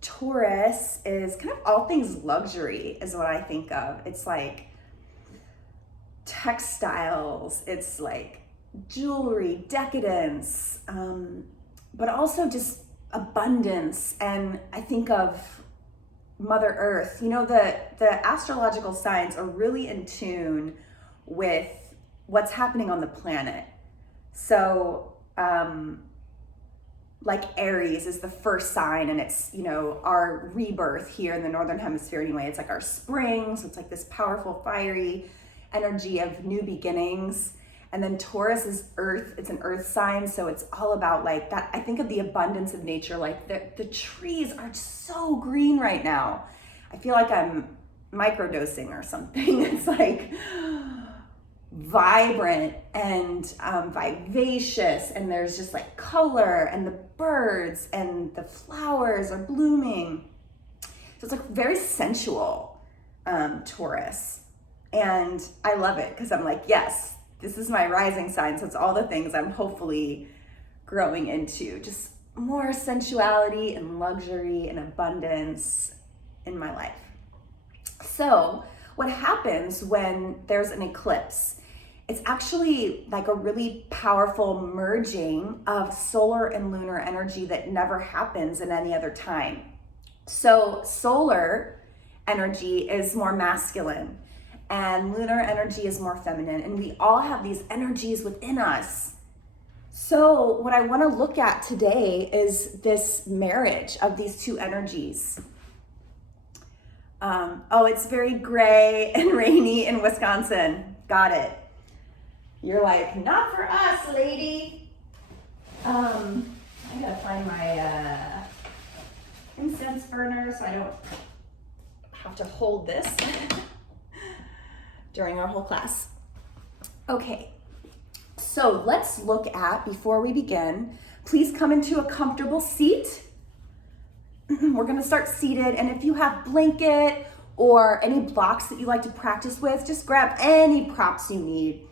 Taurus is kind of all things luxury is what I think of. It's like textiles, it's like jewelry, decadence, but also just abundance. And I think of Mother Earth. You know, the astrological signs are really in tune with what's happening on the planet. So, like Aries is the first sign, and it's, you know, our rebirth here in the Northern Hemisphere anyway. It's like our spring, so it's like this powerful, fiery energy of new beginnings. And then Taurus is earth, it's an earth sign, so it's all about like that. I think of the abundance of nature, like the trees are so green right now. I feel like I'm microdosing or something. It's like vibrant and vivacious, and there's just like color, and the birds and the flowers are blooming. So it's like very sensual, Taurus. And I love it because I'm like, yes, this is my rising sign. So it's all the things I'm hopefully growing into, just more sensuality and luxury and abundance in my life. So what happens when there's an eclipse? It's actually like a really powerful merging of solar and lunar energy that never happens in any other time. So solar energy is more masculine and lunar energy is more feminine, and we all have these energies within us. So what I want to look at today is this marriage of these two energies. It's very gray and rainy in Wisconsin. Got it. You're like, not for us, lady. I gotta find my incense burner so I don't have to hold this during our whole class. Okay, so let's look at, before we begin, please come into a comfortable seat. We're gonna start seated, and if you have blanket or any blocks that you like to practice with, just grab any props you need.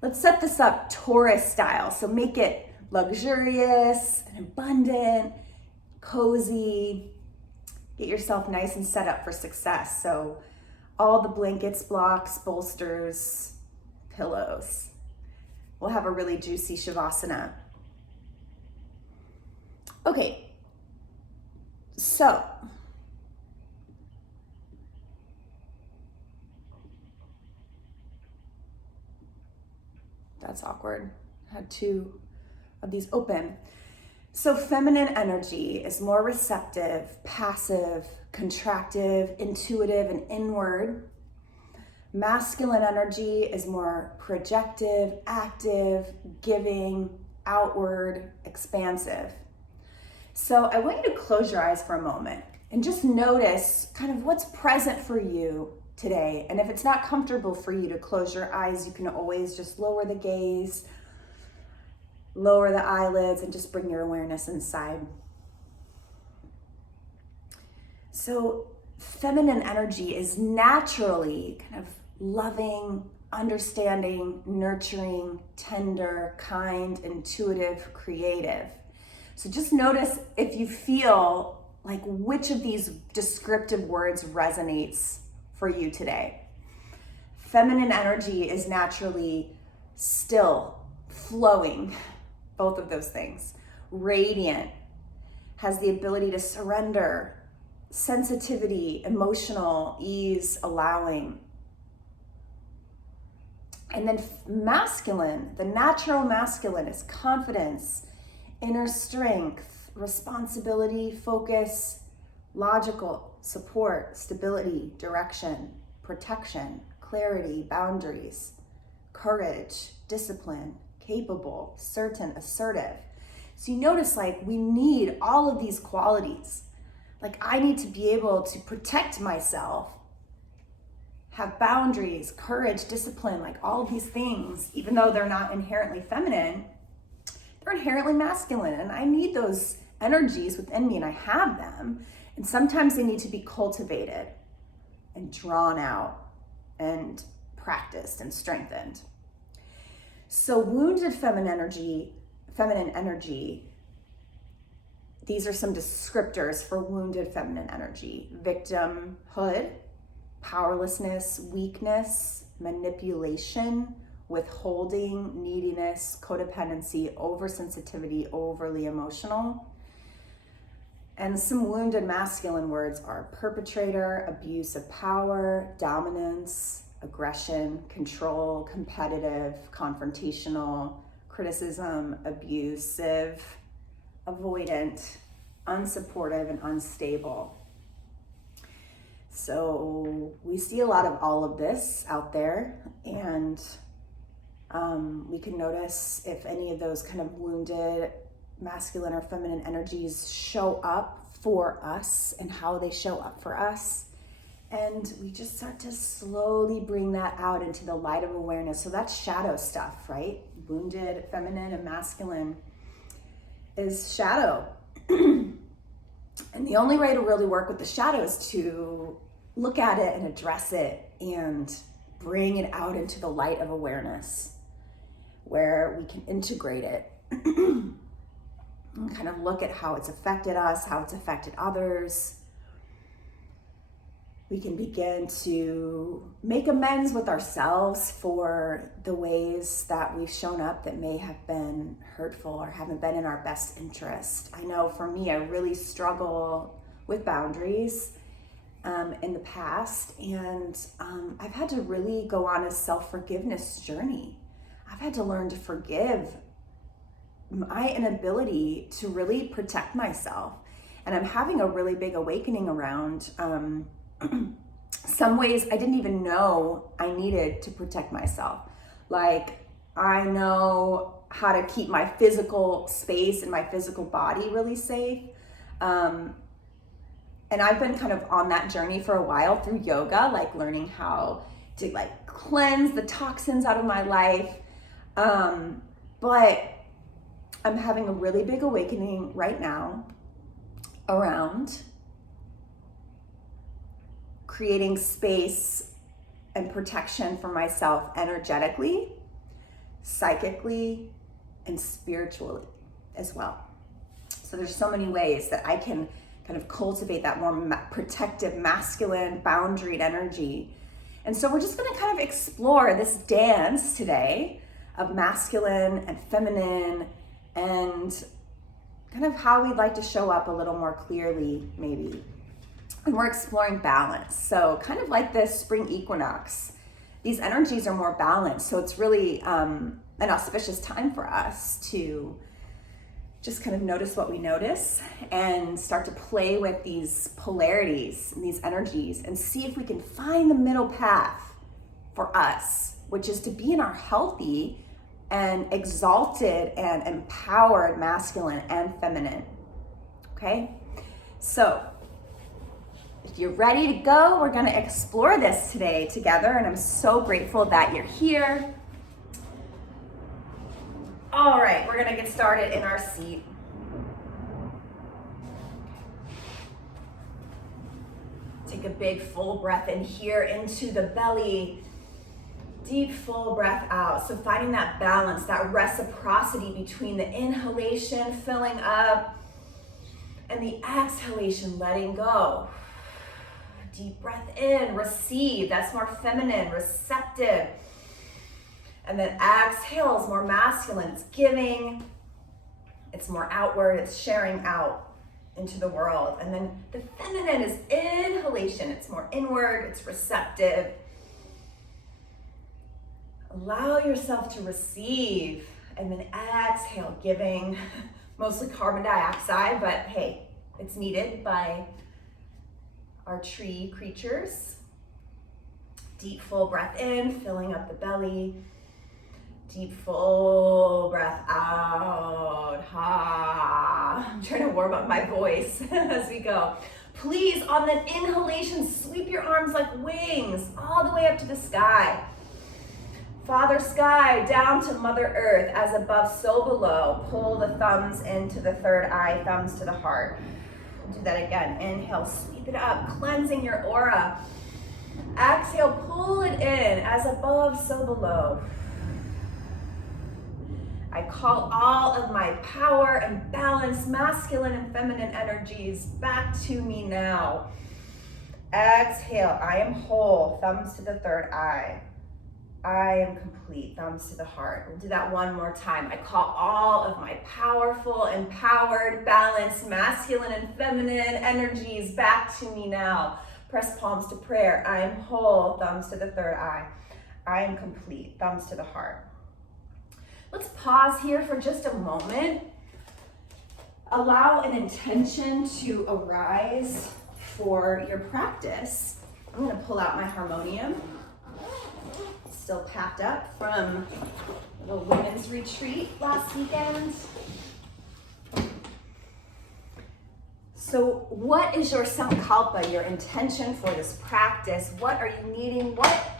Let's set this up Taurus style, so make it luxurious and abundant, cozy. Get yourself nice and set up for success. So all the blankets, blocks, bolsters, pillows. We'll have a really juicy Shavasana. Okay, so that's awkward. Had two of these open. So feminine energy is more receptive, passive, contractive, intuitive, and inward. Masculine energy is more projective, active, giving, outward, expansive. So I want you to close your eyes for a moment and just notice kind of what's present for you today. And if it's not comfortable for you to close your eyes, you can always just lower the gaze, lower the eyelids, and just bring your awareness inside. So feminine energy is naturally kind of loving, understanding, nurturing, tender, kind, intuitive, creative. So just notice if you feel like which of these descriptive words resonates for you today. Feminine energy is naturally still, flowing, both of those things. Radiant, has the ability to surrender, sensitivity, emotional, ease, allowing. And then masculine, the natural masculine is confidence, inner strength, responsibility, focus, logical, support, stability, direction, protection, clarity, boundaries, courage, discipline, capable, certain, assertive. So you notice like we need all of these qualities. Like I need to be able to protect myself, have boundaries, courage, discipline, like all of these things, even though they're not inherently feminine, they're inherently masculine, and I need those energies within me, and I have them, and sometimes they need to be cultivated and drawn out and practiced and strengthened. So wounded feminine energy these are some descriptors for wounded feminine energy: victimhood, powerlessness, weakness, manipulation, withholding, neediness, codependency, oversensitivity, overly emotional. And some wounded masculine words are perpetrator, abuse of power, dominance, aggression, control, competitive, confrontational, criticism, abusive, avoidant, unsupportive, and unstable. So we see a lot of all of this out there, and we can notice if any of those kind of wounded masculine or feminine energies show up for us and how they show up for us. And we just start to slowly bring that out into the light of awareness. So that's shadow stuff, right? Wounded feminine and masculine is shadow. And the only way to really work with the shadow is to look at it and address it and bring it out into the light of awareness, where we can integrate it and kind of look at how it's affected us, how it's affected others. We can begin to make amends with ourselves for the ways that we've shown up that may have been hurtful or haven't been in our best interest. I know for me, I really struggle with boundaries in the past, and I've had to really go on a self-forgiveness journey. I've had to learn to forgive my inability to really protect myself. And I'm having a really big awakening around some ways I didn't even know I needed to protect myself. Like, I know how to keep my physical space and my physical body really safe. And I've been kind of on that journey for a while through yoga, like learning how to like cleanse the toxins out of my life. But I'm having a really big awakening right now around creating space and protection for myself energetically, psychically, and spiritually as well. So there's so many ways that I can kind of cultivate that more protective, masculine, boundaried energy. And so we're just gonna kind of explore this dance today of masculine and feminine, and kind of how we'd like to show up a little more clearly, maybe. And we're exploring balance. So kind of like this spring equinox, these energies are more balanced. So it's really an auspicious time for us to just kind of notice what we notice and start to play with these polarities and these energies and see if we can find the middle path for us, which is to be in our healthy and exalted and empowered masculine and feminine. Okay? So if you're ready to go, we're gonna explore this today together, and I'm so grateful that you're here. All right, we're gonna get started in our seat. Take a big full breath in here into the belly. Deep full breath out. So finding that balance, that reciprocity between the inhalation, filling up, and the exhalation, letting go. Deep breath in, receive. That's more feminine, receptive. And then exhale is more masculine. It's giving. It's more outward. It's sharing out into the world. And then the feminine is inhalation. It's more inward. It's receptive. Allow yourself to receive, and then exhale, giving, mostly carbon dioxide, but hey, it's needed by our tree creatures. Deep full breath in, filling up the belly. Deep full breath out. Ha. I'm trying to warm up my voice as we go. Please, on the inhalation, sweep your arms like wings all the way up to the sky. Father Sky, down to Mother Earth, as above, so below. Pull the thumbs into the third eye, thumbs to the heart. Do that again. Inhale, sweep it up, cleansing your aura. Exhale, pull it in, as above, so below. I call all of my power and balance, masculine and feminine energies back to me now. Exhale, I am whole, thumbs to the third eye. I am complete, thumbs to the heart. We'll do that one more time. I call all of my powerful, empowered, balanced, masculine and feminine energies back to me now. Press palms to prayer. I am whole, thumbs to the third eye. I am complete, thumbs to the heart. Let's pause here for just a moment. Allow an intention to arise for your practice. I'm going to pull out my harmonium. Still packed up from the women's retreat last weekend. So what is your sankalpa, your intention for this practice? What are you needing? What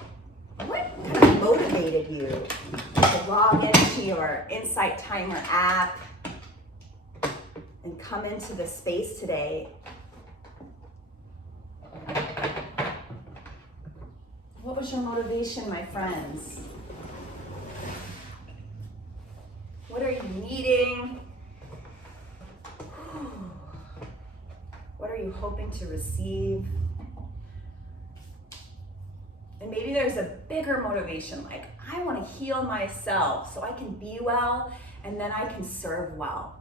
kind of motivated you to log into your Insight Timer app and come into the space today? What was your motivation, my friends? What are you needing? What are you hoping to receive? And maybe there's a bigger motivation, like I want to heal myself so I can be well and then I can serve well.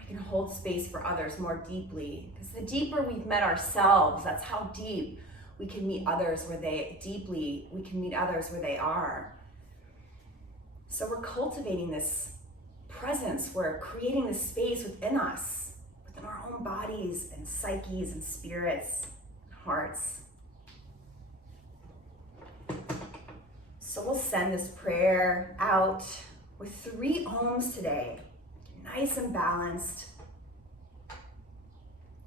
I can hold space for others more deeply, because the deeper we've met ourselves, that's how deep we can meet others where we can meet others where they are. So we're cultivating this presence, we're creating this space within us, within our own bodies and psyches and spirits and hearts. So we'll send this prayer out with 3 ohms today, nice and balanced.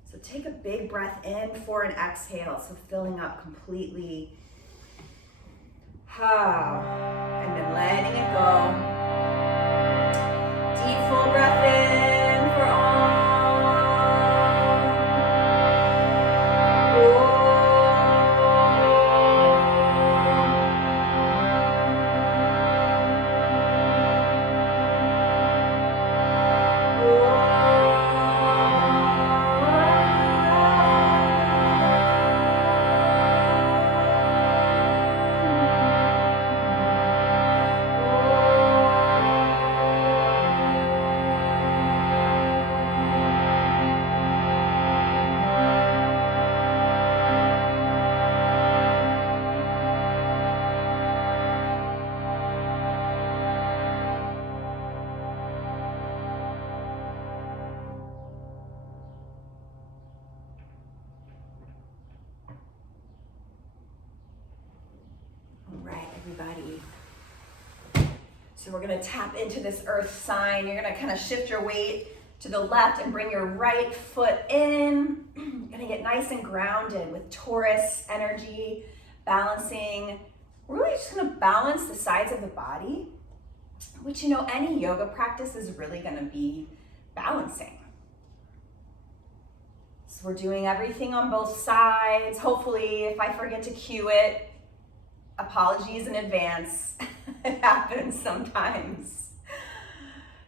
So take a big breath in for an exhale, so filling up completely. And then letting it go. Deep full breath in for Om. Everybody. So we're going to tap into this earth sign. You're going to kind of shift your weight to the left and bring your right foot in. You're going to get nice and grounded with Taurus energy, balancing. We're really just going to balance the sides of the body, which, you know, any yoga practice is really going to be balancing. So we're doing everything on both sides. Hopefully, if I forget to cue it, apologies in advance. It happens sometimes.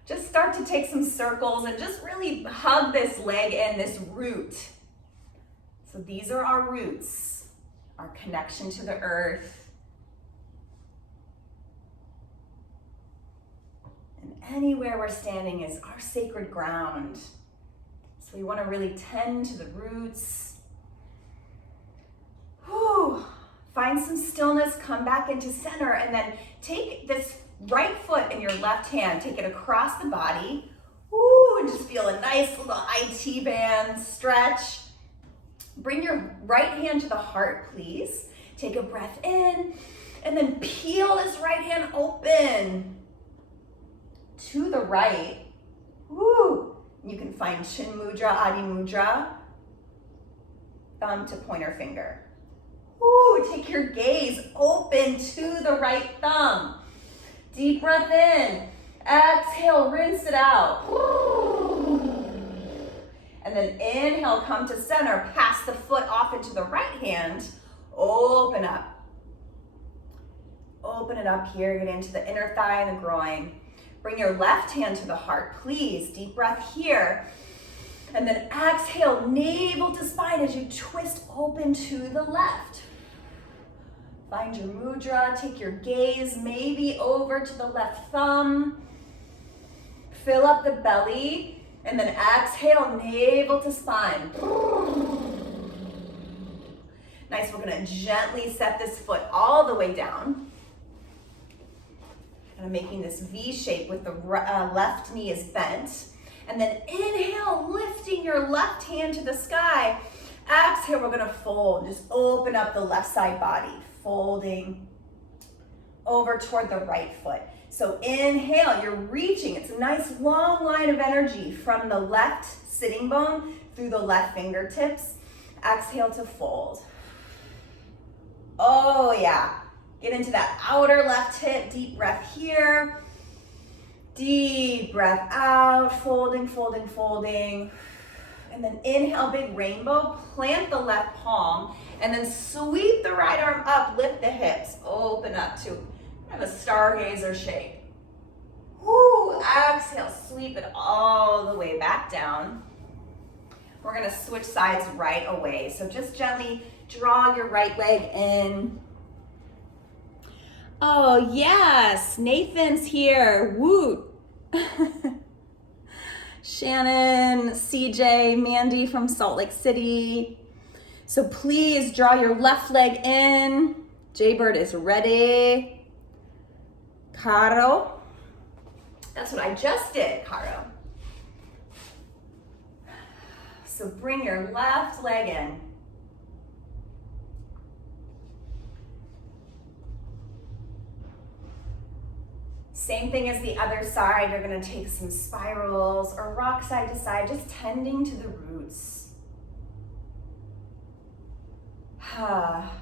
Just start to take some circles and just really hug this leg in, this root. So these are our roots, our connection to the earth. And anywhere we're standing is our sacred ground. So we want to really tend to the roots. Whew. Find some stillness, come back into center, and then take this right foot in your left hand, take it across the body, and just feel a nice little IT band stretch. Bring your right hand to the heart, please. Take a breath in, and then peel this right hand open to the right. You can find Chin Mudra, Adi Mudra, thumb to pointer finger. Take your gaze open to the right thumb. Deep breath in. Exhale, rinse it out. And then inhale, come to center. Pass the foot off into the right hand. Open up. open it up here, get into the inner thigh and the groin. Bring your left hand to the heart, please. Deep breath here. And then exhale, navel to spine as you twist open to the left. Find your mudra, take your gaze maybe over to the left thumb. Fill up the belly, and then exhale, navel to spine. Nice, we're gonna gently set this foot all the way down. And I'm making this V shape with the left knee is bent. And then inhale, lifting your left hand to the sky. Exhale, we're gonna fold. Just open up the left side body, folding over toward the right foot. So inhale, you're reaching. It's a nice long line of energy from the left sitting bone through the left fingertips. Exhale to fold. Oh yeah, get into that outer left hip, deep breath here. Deep breath out, folding, folding, folding. And then inhale, big rainbow, plant the left palm, and then sweep the right arm up, lift the hips, open up to kind of a stargazer shape. Woo, exhale, sweep it all the way back down. We're gonna switch sides right away. So just gently draw your right leg in. Oh yes, Nathan's here, woot. Shannon, CJ, Mandy from Salt Lake City. So please draw your left leg in. Jaybird is ready. Caro. That's what I just did, Caro. So bring your left leg in. Same thing as the other side, you're gonna take some spirals or rock side to side, just tending to the roots.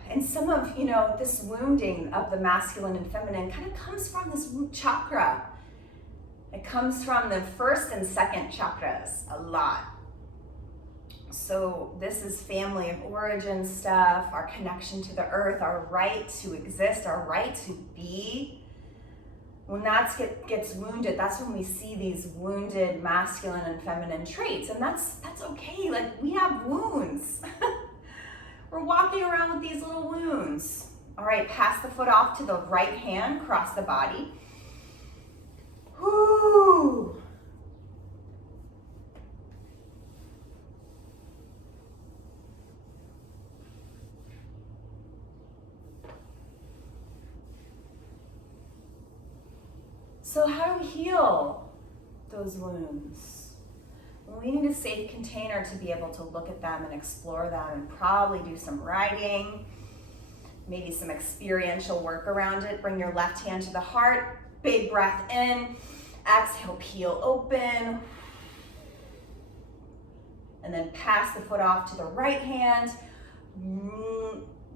And some of, this wounding of the masculine and feminine kind of comes from this root chakra. It comes from the first and second chakras a lot. So this is family of origin stuff, our connection to the earth, our right to exist, our right to be. When that gets wounded, that's when we see these wounded masculine and feminine traits, and that's okay. Like, we have wounds. We're walking around with these little wounds. All right, pass the foot off to the right hand, cross the body. Whoo. So how do we heal those wounds? Well, we need a safe container to be able to look at them and explore them and probably do some writing, maybe some experiential work around it. Bring your left hand to the heart, big breath in, exhale, peel open, and then pass the foot off to the right hand,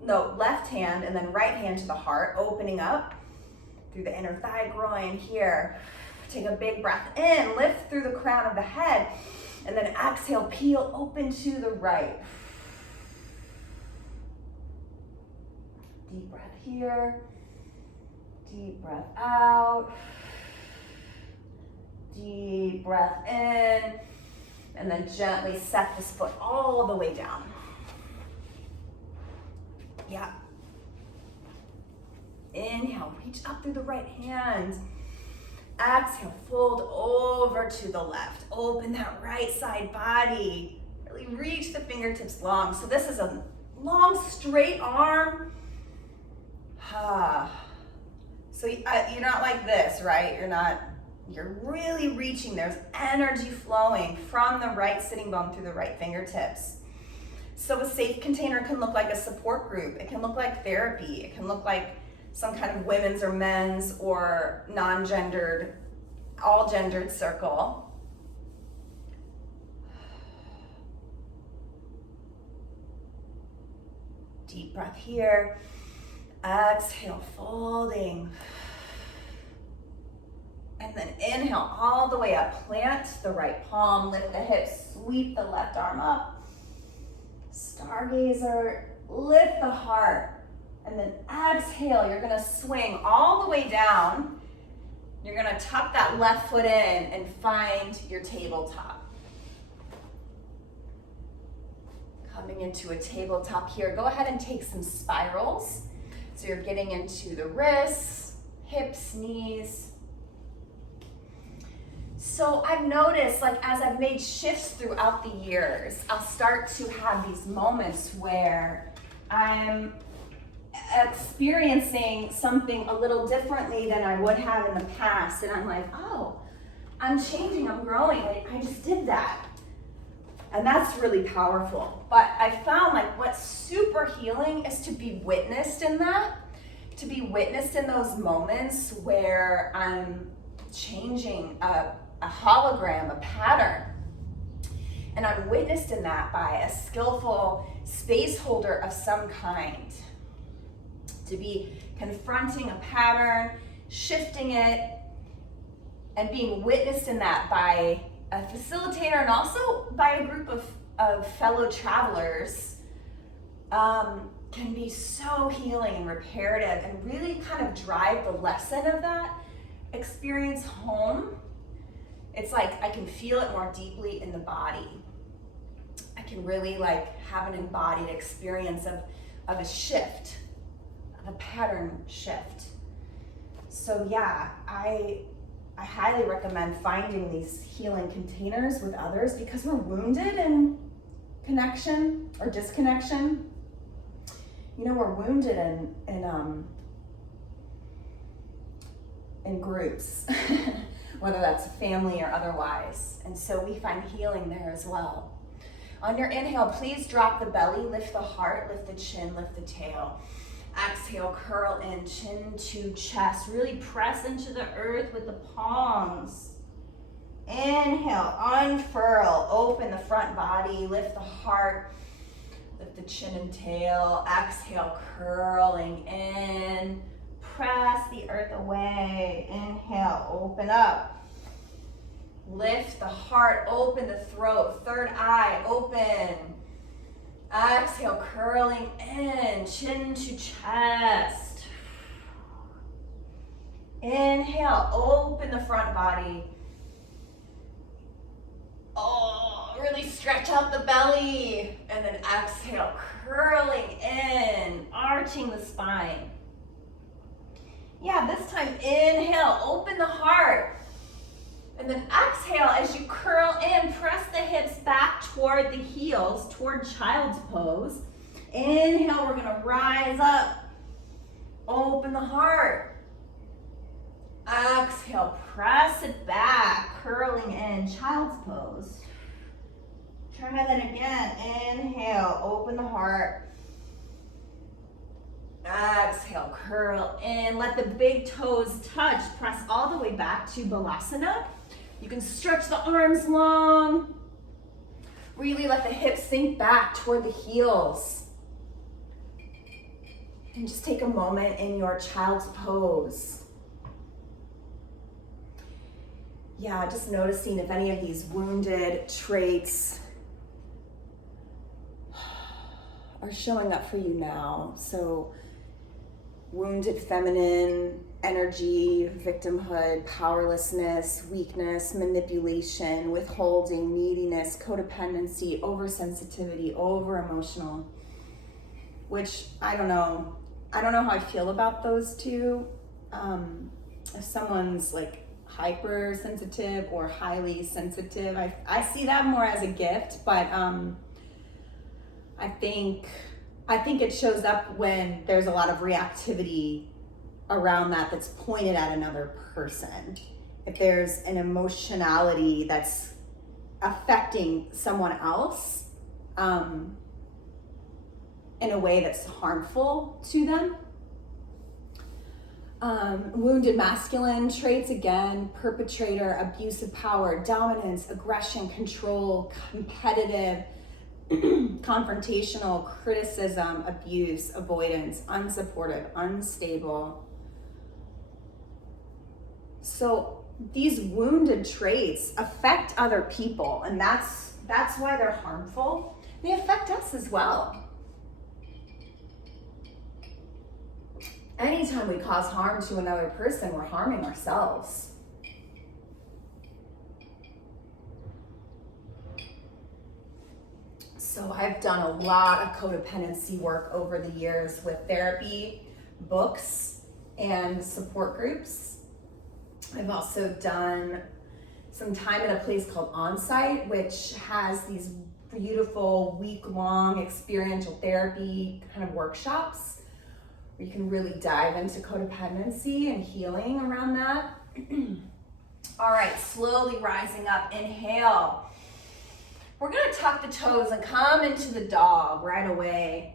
left hand, and then right hand to the heart, opening up through the inner thigh, groin here. Take a big breath in, lift through the crown of the head, and then exhale, peel open to the right. Deep breath here, deep breath out, deep breath in, and then gently set this foot all the way down. Yeah. Inhale, reach up through the right hand. Exhale, fold over to the left. Open that right side body. Really reach the fingertips long. So this is a long, straight arm. So you're not like this, right? You're really reaching. There's energy flowing from the right sitting bone through the right fingertips. So a safe container can look like a support group. It can look like therapy. It can look like some kind of women's or men's or non-gendered, all-gendered circle. Deep breath here. Exhale, folding. And then inhale all the way up. Plant the right palm, lift the hips, sweep the left arm up. Stargazer, lift the heart. And then exhale, you're gonna swing all the way down. You're gonna tuck that left foot in and find your tabletop. Coming into a tabletop here, go ahead and take some spirals. So you're getting into the wrists, hips, knees. So I've noticed, like, as I've made shifts throughout the years, I'll start to have these moments where I'm experiencing something a little differently than I would have in the past. And I'm like, oh, I'm changing, I'm growing. Like, I just did that. And that's really powerful. But I found, like, what's super healing is to be witnessed in that, to be witnessed in those moments where I'm changing a hologram, a pattern. And I'm witnessed in that by a skillful space holder of some kind. To be confronting a pattern, shifting it, and being witnessed in that by a facilitator and also by a group of fellow travelers can be so healing and reparative and really kind of drive the lesson of that experience home. It's like I can feel it more deeply in the body. I can really like have an embodied experience of a shift, of a pattern shift. So yeah, I highly recommend finding these healing containers with others because we're wounded in connection or disconnection. You know, we're wounded in groups, whether that's family or otherwise. And so we find healing there as well. On your inhale, please drop the belly, lift the heart, lift the chin, lift the tail. Exhale, curl in, chin to chest. Really press into the earth with the palms. Inhale, unfurl, open the front body, lift the heart, lift the chin and tail. Exhale, curling in. Press the earth away. Inhale, open up. Lift the heart, open the throat, third eye, open. Exhale, curling in, chin to chest. Inhale, open the front body. Oh, really stretch out the belly. And then exhale, curling in, arching the spine. Yeah, this time inhale, open the heart. And then exhale, as you curl in, press the hips back toward the heels, toward child's pose. Inhale, we're gonna rise up. Open the heart. Exhale, press it back, curling in, child's pose. Try that again. Inhale, open the heart. Exhale, curl in. Let the big toes touch. Press all the way back to Balasana. You can stretch the arms long. Really let the hips sink back toward the heels. And just take a moment in your child's pose. Yeah, just noticing if any of these wounded traits are showing up for you now. So wounded feminine energy, victimhood, powerlessness, weakness, manipulation, withholding, neediness, codependency, oversensitivity, over-emotional, which I don't know how I feel about those two. If someone's like hypersensitive or highly sensitive, I see that more as a gift, but I think it shows up when there's a lot of reactivity around that's pointed at another person. If there's an emotionality that's affecting someone else in a way that's harmful to them. Wounded masculine traits, again, perpetrator, abuse of power, dominance, aggression, control, competitive, confrontational, criticism, abuse, avoidance, unsupportive, unstable. So these wounded traits affect other people, and that's why they're harmful. They affect us as well. anytime we cause harm to another person, we're harming ourselves. So I've done a lot of codependency work over the years with therapy, books, and support groups. I've also done some time at a place called Onsite, which has these beautiful week-long experiential therapy kind of workshops where you can really dive into codependency and healing around that. All right, slowly rising up, inhale. We're gonna tuck the toes and come into the dog right away.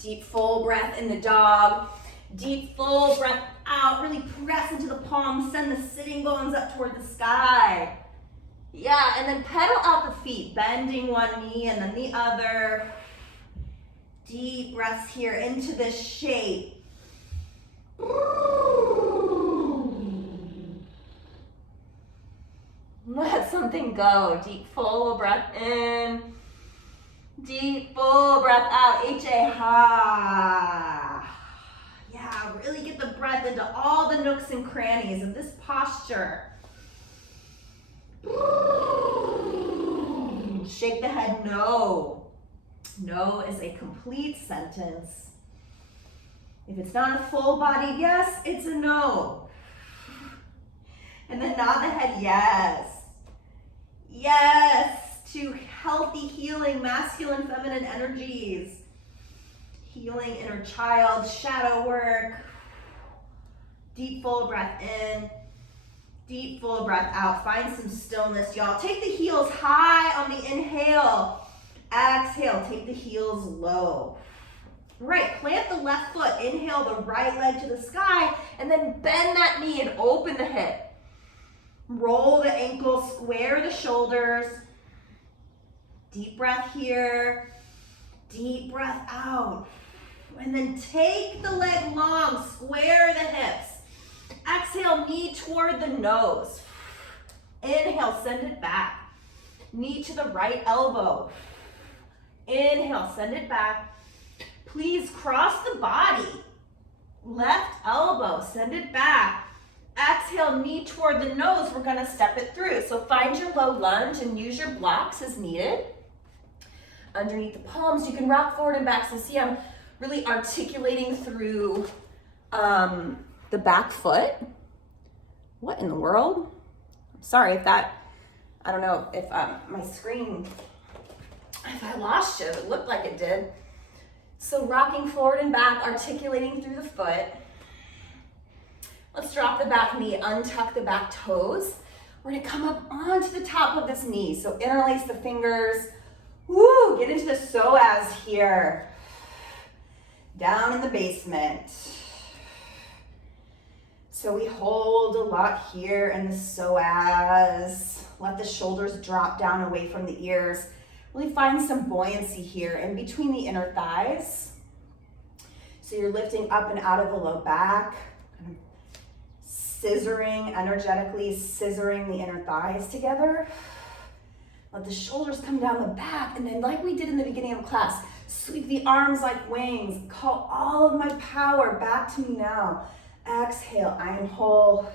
Deep full breath in the dog. Deep full breath out. Really press into the palms. Send the sitting bones up toward the sky. Yeah, and then pedal out the feet, bending one knee and then the other. Deep breaths here into this shape. Let something go. Deep full breath in. Deep full breath out. Ha. Yeah, really get the breath into all the nooks and crannies of this posture. Shake the head, no. No is a complete sentence. If it's not a full body yes, it's a no. And then nod the head, yes. Yes to healthy healing, masculine, feminine energies. Healing inner child, shadow work. Deep full breath in. Deep full breath out. Find some stillness, y'all. Take the heels high on the inhale. Exhale, take the heels low. Right, plant the left foot. Inhale the right leg to the sky, and then bend that knee and open the hip. Roll the ankle, square the shoulders. Deep breath here. Deep breath out. And then take the leg long, square the hips. Exhale, knee toward the nose. Inhale, send it back. Knee to the right elbow. Inhale, send it back. Please cross the body. Left elbow, send it back. Exhale, knee toward the nose. We're gonna step it through. So find your low lunge and use your blocks as needed. Underneath the palms, you can rock forward and back. So see, I'm really articulating through the back foot. What in the world? I'm sorry if that, I don't know if my screen, if I lost you, it looked like it did. So rocking forward and back, articulating through the foot. Let's drop the back knee, untuck the back toes. We're gonna come up onto the top of this knee. So interlace the fingers. Woo, get into the psoas here. Down in the basement. So we hold a lot here in the psoas. Let the shoulders drop down away from the ears. Really find some buoyancy here in between the inner thighs. So you're lifting up and out of the low back, kind of scissoring, energetically scissoring the inner thighs together. Let the shoulders come down the back, and then like we did in the beginning of class, sweep the arms like wings. Call all of my power back to me now. Exhale, I am whole,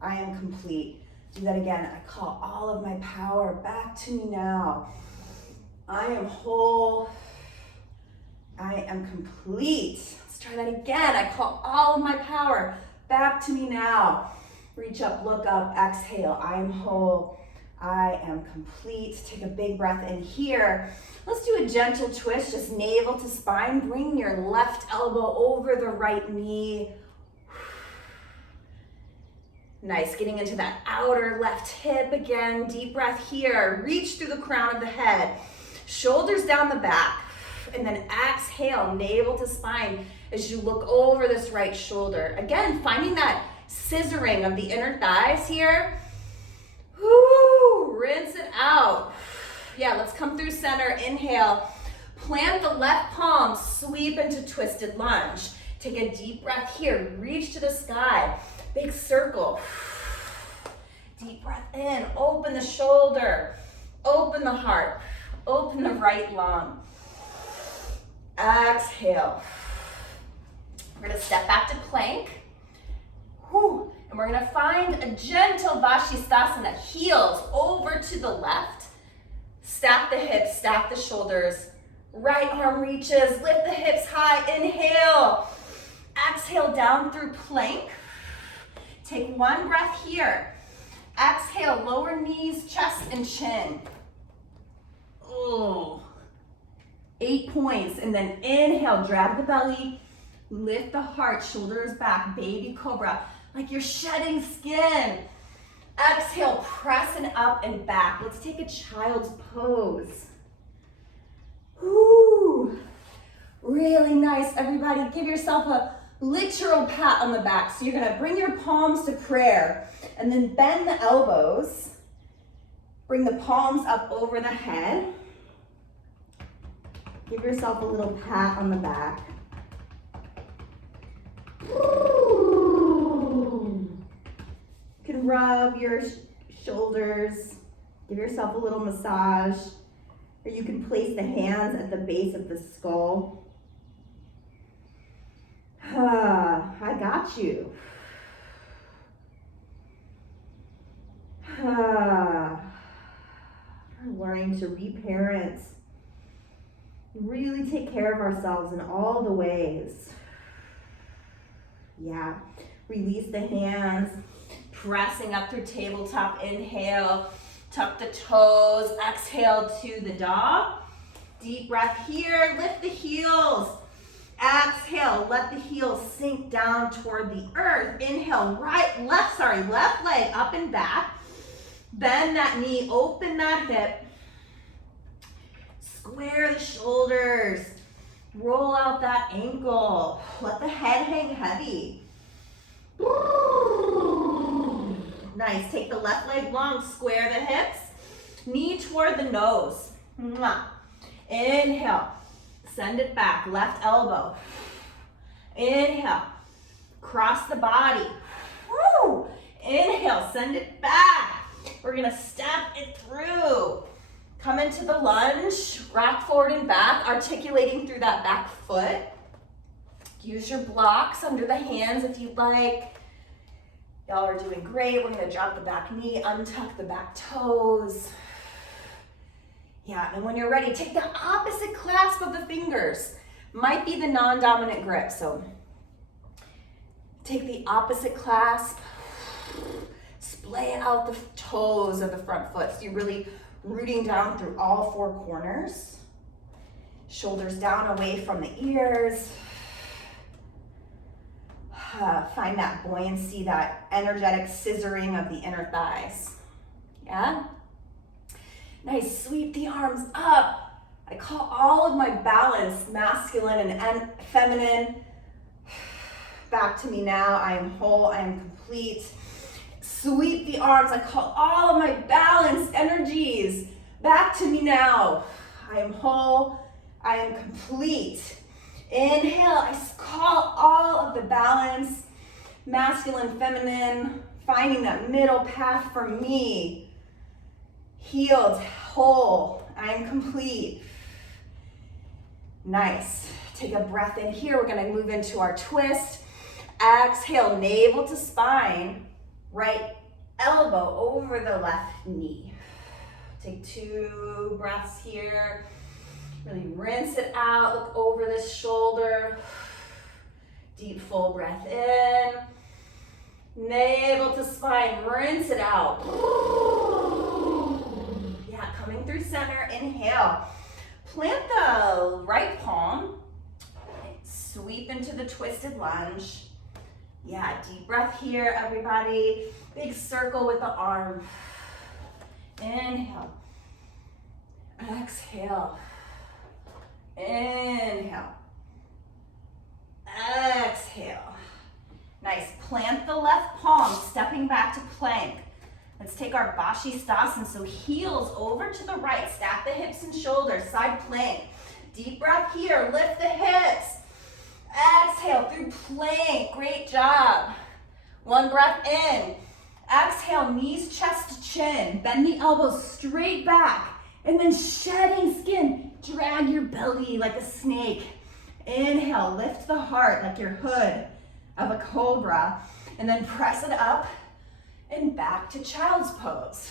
I am complete. Do that again. I call all of my power back to me now. I am whole, I am complete. Let's try that again. I call all of my power back to me now. Reach up, look up, exhale. I am whole, I am complete. Take a big breath in here. Let's do a gentle twist, just navel to spine. Bring your left elbow over the right knee. Nice, getting into that outer left hip again. Deep breath here. Reach through the crown of the head. Shoulders down the back. And then exhale, navel to spine as you look over this right shoulder. Again, finding that scissoring of the inner thighs here. Woo, rinse it out. Yeah, let's come through center. Inhale. Plant the left palm, sweep into twisted lunge. Take a deep breath here. Reach to the sky. Big circle. Deep breath in. Open the shoulder. Open the heart. Open the right lung. Exhale. We're gonna step back to plank. Whew. And we're gonna find a gentle Vashisthasana, heels over to the left. Stack the hips, stack the shoulders. Right arm reaches, lift the hips high, inhale. Exhale down through plank. Take one breath here. Exhale, lower knees, chest, and chin. Oh, 8 points. And then inhale, drag the belly, lift the heart, shoulders back, baby cobra, like you're shedding skin. Exhale, pressing up and back. Let's take a child's pose. Woo. Really nice, everybody. Give yourself a literal pat on the back. So you're gonna bring your palms to prayer and then bend the elbows. Bring the palms up over the head. Give yourself a little pat on the back. You can rub your shoulders. Give yourself a little massage. Or you can place the hands at the base of the skull. I got you. We're learning to reparent. Really take care of ourselves in all the ways. Yeah, release the hands, pressing up through tabletop, inhale, tuck the toes, exhale to the dog. Deep breath here, lift the heels. Exhale, let the heels sink down toward the earth. Inhale, left leg up and back. Bend that knee, open that hip. Square the shoulders. Roll out that ankle. Let the head hang heavy. Nice. Take the left leg long, square the hips. Knee toward the nose. Inhale. Send it back. Left elbow. Inhale. Cross the body. Woo. Inhale. Send it back. We're going to step it through. Come into the lunge, rock forward and back, articulating through that back foot. Use your blocks under the hands if you'd like. Y'all are doing great. We're gonna drop the back knee, untuck the back toes. Yeah, and when you're ready, take the opposite clasp of the fingers. Might be the non-dominant grip, so take the opposite clasp, splay out the toes of the front foot. So you're really rooting down through all four corners. Shoulders down away from the ears. Find that buoyancy, that energetic scissoring of the inner thighs. Yeah? Nice, sweep the arms up. I call all of my balance, masculine and feminine, back to me now. I am whole, I am complete. Sweep the arms. I call all of my balanced energies back to me now. I am whole. I am complete. Inhale. I call all of the balance, masculine, feminine, finding that middle path for me. Healed, whole. I am complete. Nice. Take a breath in here. We're going to move into our twist. Exhale, navel to spine. Right elbow over the left knee. Take 2 breaths here. Really rinse it out. Look over this shoulder. Deep full breath in. Navel to spine. Rinse it out. Yeah, coming through center. Inhale. Plant the right palm. Sweep into the twisted lunge. Yeah, deep breath here, everybody. Big circle with the arm. Inhale. Exhale. Inhale. Exhale. Nice. Plant the left palm, stepping back to plank. Let's take our Vashisthasana. So heels over to the right. Stack the hips and shoulders. Side plank. Deep breath here. Lift the hips. Exhale through plank. Great job. 1 breath in. Exhale, knees, chest to chin. Bend the elbows straight back. And then shedding skin. Drag your belly like a snake. Inhale, lift the heart like your hood of a cobra, and then press it up and back to child's pose.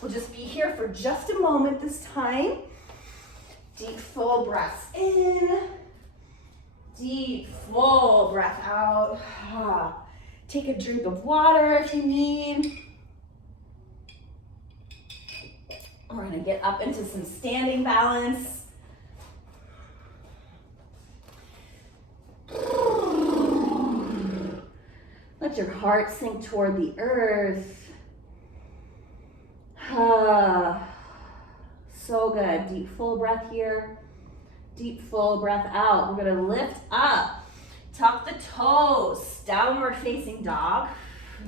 We'll just be here for just a moment this time. Deep, full breaths in. Deep, full breath out. Take a drink of water if you need. We're gonna get up into some standing balance. Let your heart sink toward the earth. So good. Deep, full breath here. Deep, full breath out. We're gonna lift up. Tuck the toes. Downward facing dog.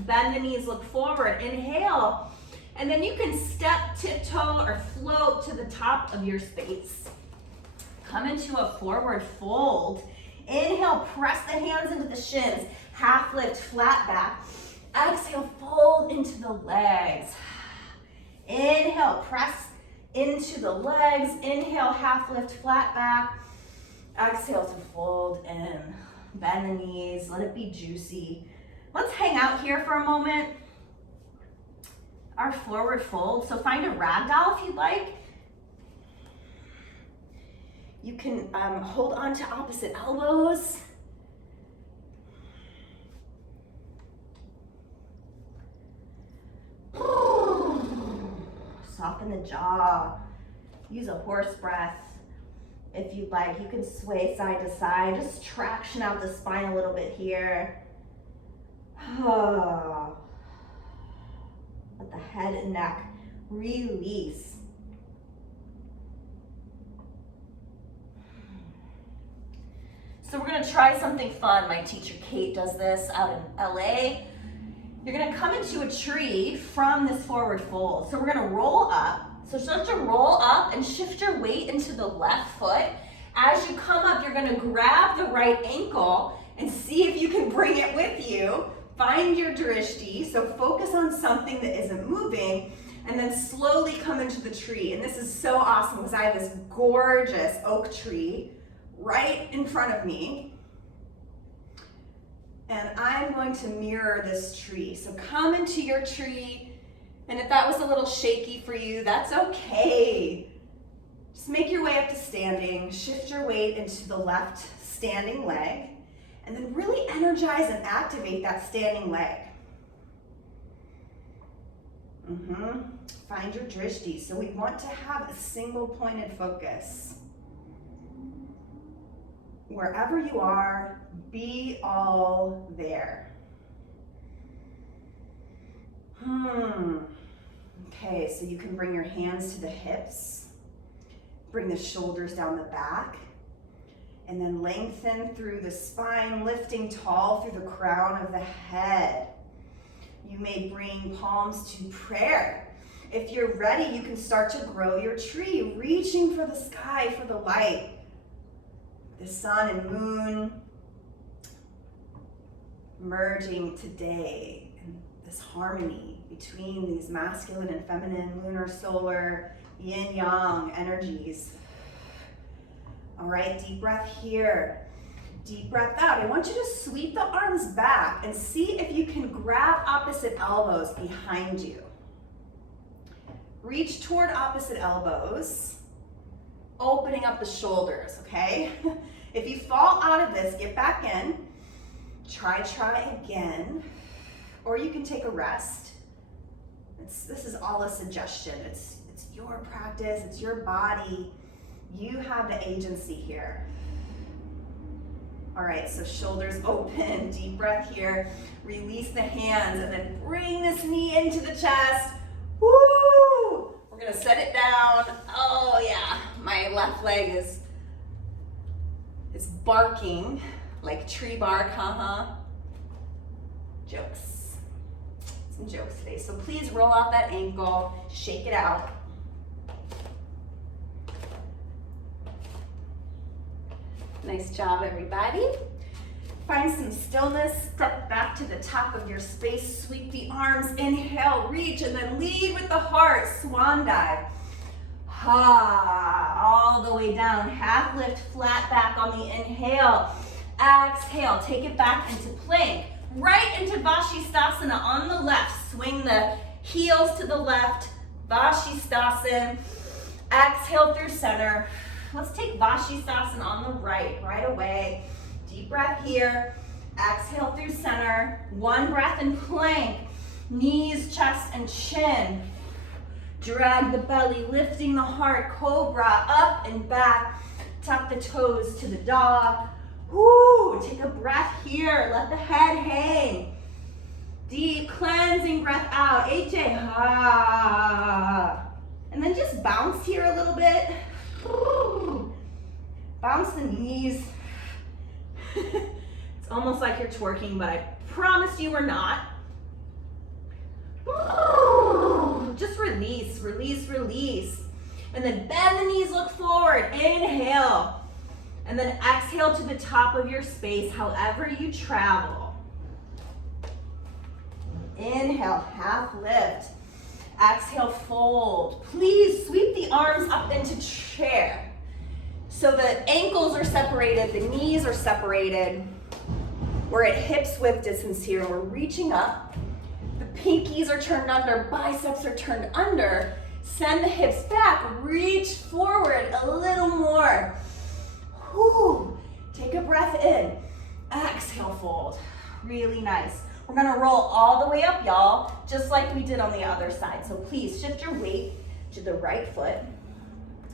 Bend the knees, look forward. Inhale. And then you can step, tiptoe, or float to the top of your space. Come into a forward fold. Inhale, press the hands into the shins. Half lift, flat back. Exhale, fold into the legs. Inhale, press into the legs. Inhale, half lift, flat back. Exhale to fold in. Bend the knees, let it be juicy. Let's hang out here for a moment. Our forward fold, so find a ragdoll if you'd like. You can hold on to opposite elbows. Soften the jaw. Use a horse breath if you'd like. You can sway side to side. Just traction out the spine a little bit here. Let the head and neck release. So we're gonna try something fun. My teacher Kate does this out in LA. You're gonna come into a tree from this forward fold. So we're gonna roll up. So start to roll up and shift your weight into the left foot. As you come up, you're gonna grab the right ankle and see if you can bring it with you. Find your drishti, so focus on something that isn't moving, and then slowly come into the tree. And this is so awesome because I have this gorgeous oak tree right in front of me. And I'm going to mirror this tree. So come into your tree, and if that was a little shaky for you, that's okay. Just make your way up to standing, shift your weight into the left standing leg, and then really energize and activate that standing leg. Find your drishti. So we want to have a single pointed focus. Wherever you are, be all there. Okay, so you can bring your hands to the hips, bring the shoulders down the back, and then lengthen through the spine, lifting tall through the crown of the head. You may bring palms to prayer. If you're ready, you can start to grow your tree, reaching for the sky, for the light. The sun and moon merging today in this harmony between these masculine and feminine, lunar, solar, yin-yang energies. All right, deep breath here, deep breath out. I want you to sweep the arms back and see if you can grab opposite elbows behind you. Reach toward opposite elbows, opening up the shoulders, okay? If you fall out of this, get back in. Try again, or you can take a rest. This is all a suggestion. It's your practice, it's your body. You have the agency here. All right, so shoulders open, deep breath here. Release the hands and then bring this knee into the chest. Woo! We're gonna set it down. Oh yeah, my left leg is barking like tree bark, Jokes. Some jokes today. So please roll out that ankle, shake it out. Nice job, everybody. Find some stillness, step back to the top of your space, sweep the arms, inhale, reach, and then lead with the heart, swan dive. All all the way down. Half lift, flat back on the inhale. Exhale, take it back into plank. Right into Vashisthasana on the left. Swing the heels to the left. Vashisthasana. Exhale through center. Let's take Vashisthasana on the right away. Deep breath here. Exhale through center. One breath in plank. Knees, chest, and chin. Drag the belly, lifting the heart. Cobra, up and back. Tuck the toes to the dog. Woo, take a breath here. Let the head hang. Deep cleansing breath out. HA, ha. And then just bounce here a little bit. Bounce the knees. It's almost like you're twerking, but I promise you we're not. Just release, release, release. And then bend the knees, look forward. Inhale. And then exhale to the top of your space, however you travel. Inhale, half lift. Exhale, fold. Please sweep the arms up into chair. So the ankles are separated, the knees are separated. We're at hips width distance here, and we're reaching up. The pinkies are turned under, biceps are turned under. Send the hips back, reach forward a little more. Whew. Take a breath in. Exhale, fold. Really nice. We're gonna roll all the way up, y'all, just like we did on the other side. So please shift your weight to the right foot.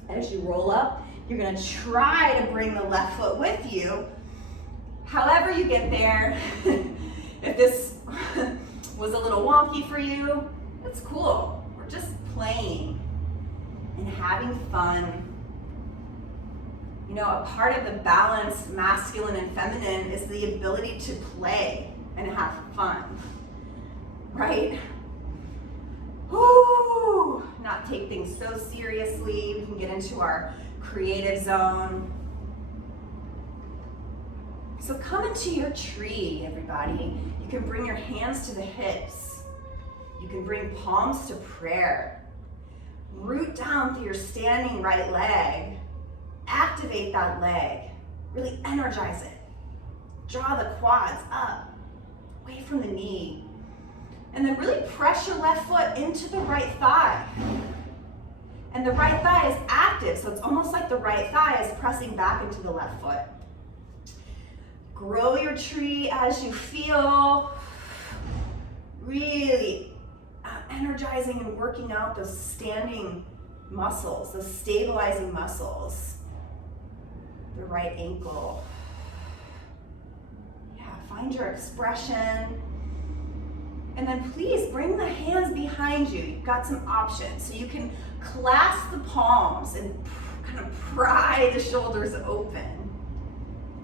As you roll up, you're gonna try to bring the left foot with you. However you get there, if this was a little wonky for you, that's cool. We're just playing and having fun. You know, a part of the balanced masculine and feminine is the ability to play and have fun, right? Woo! Not take things so seriously. We can get into our creative zone. So come into your tree, everybody. You can bring your hands to the hips. You can bring palms to prayer. Root down through your standing right leg. Activate that leg. Really energize it. Draw the quads up, away from the knee. And then really press your left foot into the right thigh. And the right thigh is active, so it's almost like the right thigh is pressing back into the left foot. Grow your tree as you feel. Really energizing and working out those standing muscles, those stabilizing muscles. The right ankle. Yeah, find your expression. And then please bring the hands behind you. You've got some options. So you can clasp the palms and kind of pry the shoulders open.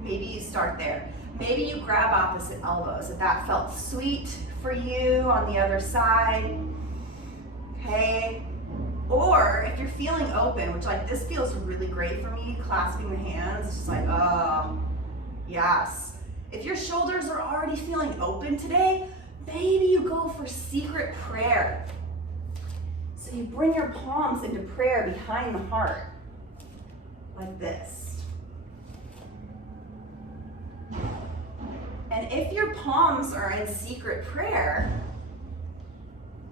Maybe you start there. Maybe you grab opposite elbows if that felt sweet for you on the other side. Okay. Or if you're feeling open, which like this feels really great for me, clasping the hands, just like, oh, yes. If your shoulders are already feeling open today, maybe you go for secret prayer. So you bring your palms into prayer behind the heart, like this. And if your palms are in secret prayer,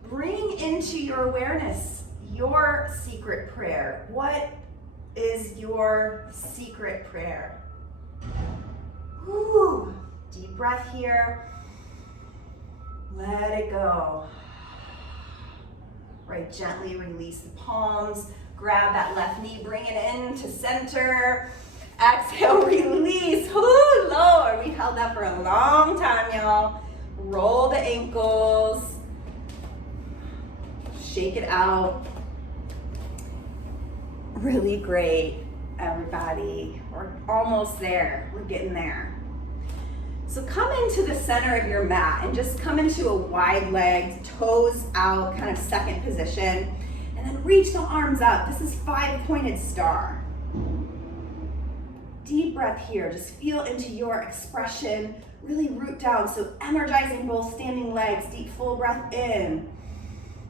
bring into your awareness your secret prayer. What is your secret prayer? Whew. Deep breath here. Let it go. Right, gently release the palms. Grab that left knee, bring it into center. Exhale, release. Ooh, Lord, we held that for a long time, y'all. Roll the ankles. Shake it out. Really great, everybody. We're almost there. We're getting there. So come into the center of your mat and just come into a wide legged, toes out, kind of second position. And then reach the arms up. This is 5-pointed star. Deep breath here. Just feel into your expression. Really root down. So energizing both standing legs. Deep full breath in.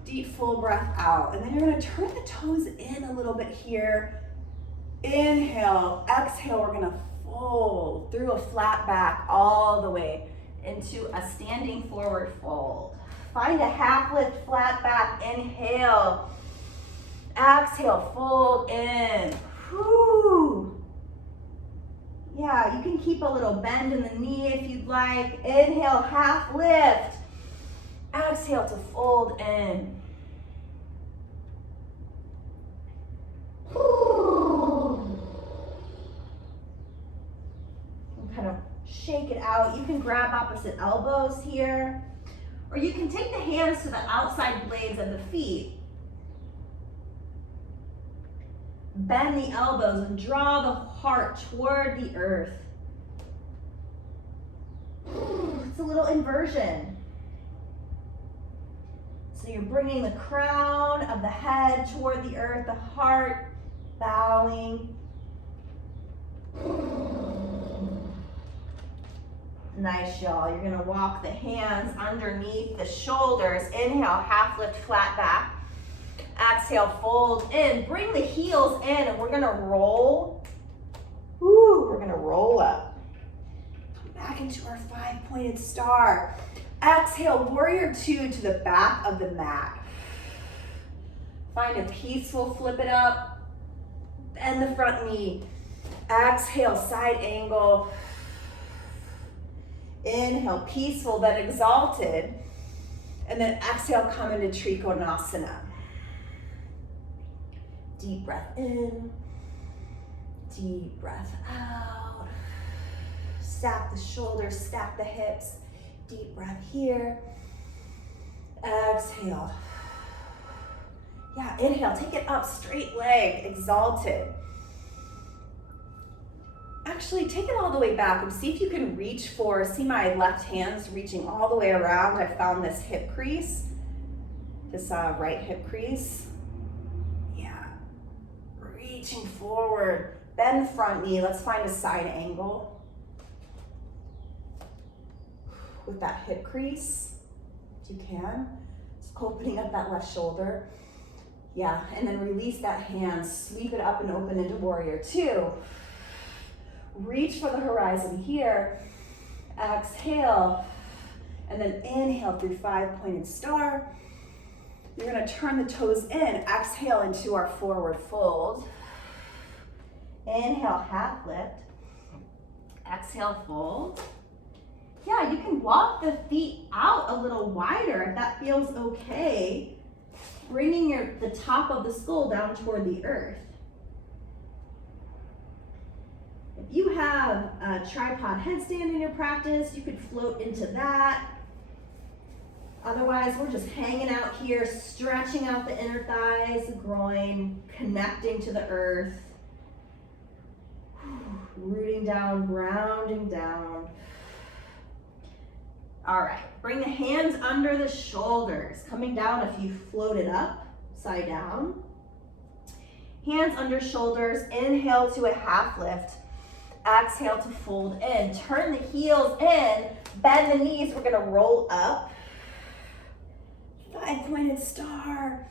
Deep full breath out. And then you're going to turn the toes in a little bit here. Inhale, exhale, we're gonna fold through a flat back all the way into a standing forward fold. Find a half lift, flat back, inhale. Exhale, fold in. Whew. Yeah, you can keep a little bend in the knee if you'd like. Inhale, half lift. Exhale to fold in. Kind of shake it out. You can grab opposite elbows here, or you can take the hands to the outside blades of the feet. Bend the elbows and draw the heart toward the earth. It's a little inversion. So you're bringing the crown of the head toward the earth, the heart bowing. Nice, y'all. You're gonna walk the hands underneath the shoulders. Inhale, half lift, flat back. Exhale, fold in. Bring the heels in, and we're gonna roll. Woo, we're gonna roll up. Come back into our 5-pointed star. Exhale, warrior 2 to the back of the mat. Find a peaceful, flip it up. Bend the front knee. Exhale, side angle. Inhale, peaceful, then exalted. And then exhale, come into Trikonasana. Deep breath in, deep breath out. Stack the shoulders, stack the hips. Deep breath here. Exhale. Yeah, inhale, take it up, straight leg, exalted. Actually, take it all the way back and see if you can reach for, see my left hand's reaching all the way around. I found this hip crease, this right hip crease. Yeah, reaching forward. Bend the front knee. Let's find a side angle with that hip crease, if you can. Just opening up that left shoulder. Yeah, and then release that hand. Sweep it up and open into warrior 2. Reach for the horizon here. Exhale. And then inhale through 5-pointed star. You're gonna turn the toes in. Exhale into our forward fold. Inhale, half lift. Exhale, fold. Yeah, you can walk the feet out a little wider if that feels okay. Bringing the top of the skull down toward the earth. If you have a tripod headstand in your practice, you could float into that. Otherwise, we're just hanging out here, stretching out the inner thighs, the groin, connecting to the earth. Rooting down, grounding down. All right, bring the hands under the shoulders, coming down if you floated up, side down. Hands under shoulders, inhale to a half lift. Exhale to fold in. Turn the heels in, bend the knees. We're gonna roll up. 5-pointed star.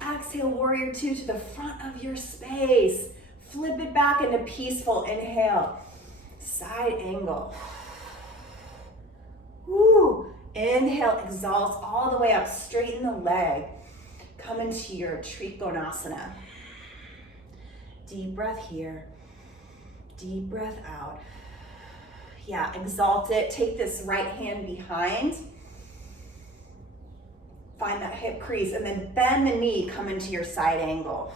Exhale, warrior 2 to the front of your space. Flip it back into peaceful. Inhale, side angle. Woo. Inhale, exalt all the way up, straighten the leg. Come into your Trikonasana. Deep breath here. Deep breath out. Yeah, exalt it. Take this right hand behind. Find that hip crease and then bend the knee, come into your side angle.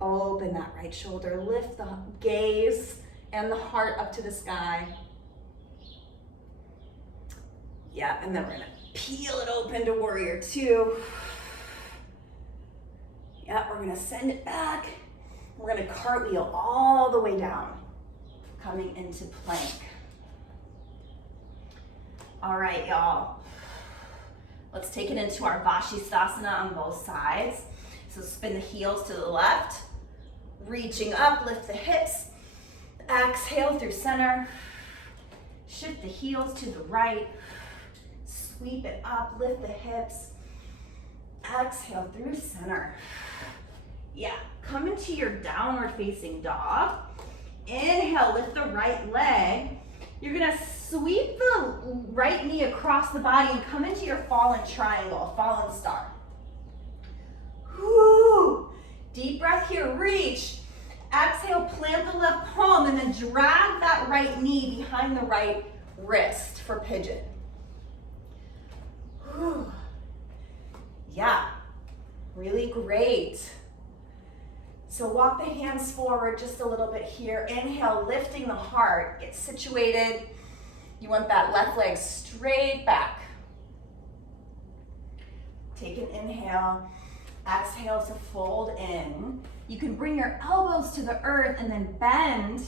Open that right shoulder, lift the gaze and the heart up to the sky. Yeah, and then we're gonna peel it open to warrior 2. Yeah, we're gonna send it back. We're gonna cartwheel all the way down, coming into plank. All right, y'all. Let's take it into our Vashisthasana on both sides. So spin the heels to the left, reaching up, lift the hips. Exhale through center. Shift the heels to the right. Sweep it up, lift the hips. Exhale through center. Yeah, come into your downward facing dog. Inhale, lift the right leg. You're gonna sweep the right knee across the body and come into your fallen triangle, fallen star. Whoo. Deep breath here, reach. Exhale, plant the left palm and then drag that right knee behind the right wrist for pigeon. Whew. Yeah, really great. So walk the hands forward just a little bit here. Inhale, lifting the heart, get situated. You want that left leg straight back. Take an inhale, exhale to fold in. You can bring your elbows to the earth and then bend,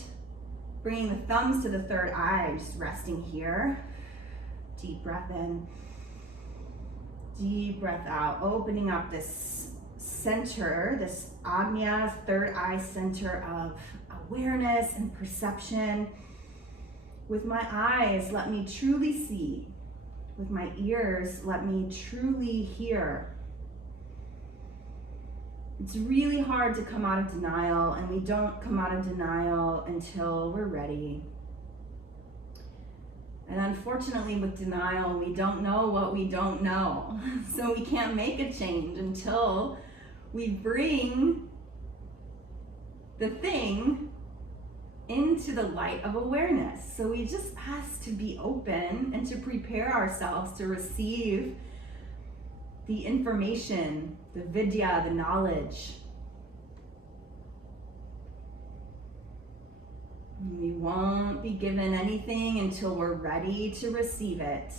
bringing the thumbs to the third eye, just resting here. Deep breath in, deep breath out, opening up this center, this Agnya, third eye center of awareness and perception. With my eyes, let me truly see. With my ears, let me truly hear. It's really hard to come out of denial, and we don't come out of denial until we're ready. And unfortunately, with denial, we don't know what we don't know. So we can't make a change until we bring the thing into the light of awareness. So we just ask to be open and to prepare ourselves to receive the information, the vidya, the knowledge. We won't be given anything until we're ready to receive it.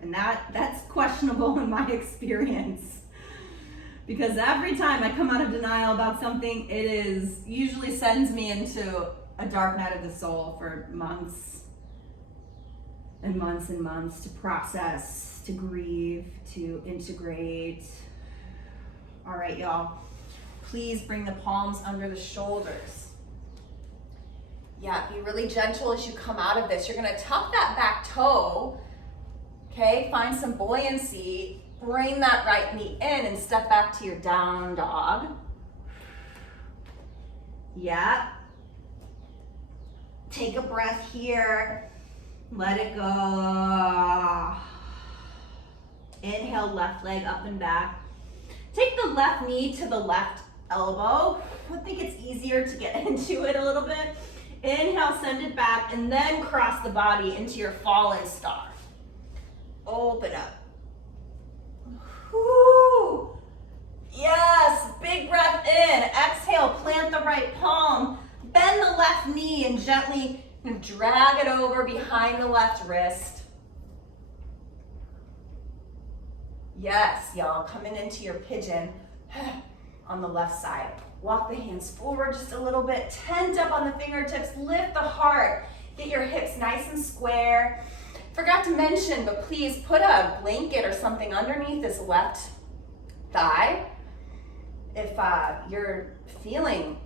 And that's questionable in my experience. Because every time I come out of denial about something, it usually sends me into a dark night of the soul for months and months and months to process, to grieve, to integrate. All right, y'all. Please bring the palms under the shoulders. Yeah, be really gentle as you come out of this. You're gonna tuck that back toe, okay? Find some buoyancy. Bring that right knee in and step back to your down dog. Yeah. Take a breath here. Let it go. Inhale, left leg up and back. Take the left knee to the left elbow. I think it's easier to get into it a little bit. Inhale, send it back, and then cross the body into your fallen star. Open up. Whoo. Yes, big breath in. Exhale, plant the right palm. Bend the left knee and gently drag it over behind the left wrist. Yes, y'all, coming into your pigeon on the left side. Walk the hands forward just a little bit. Tent up on the fingertips. Lift the heart. Get your hips nice and square. Forgot to mention, but please put a blanket or something underneath this left thigh. If you're feeling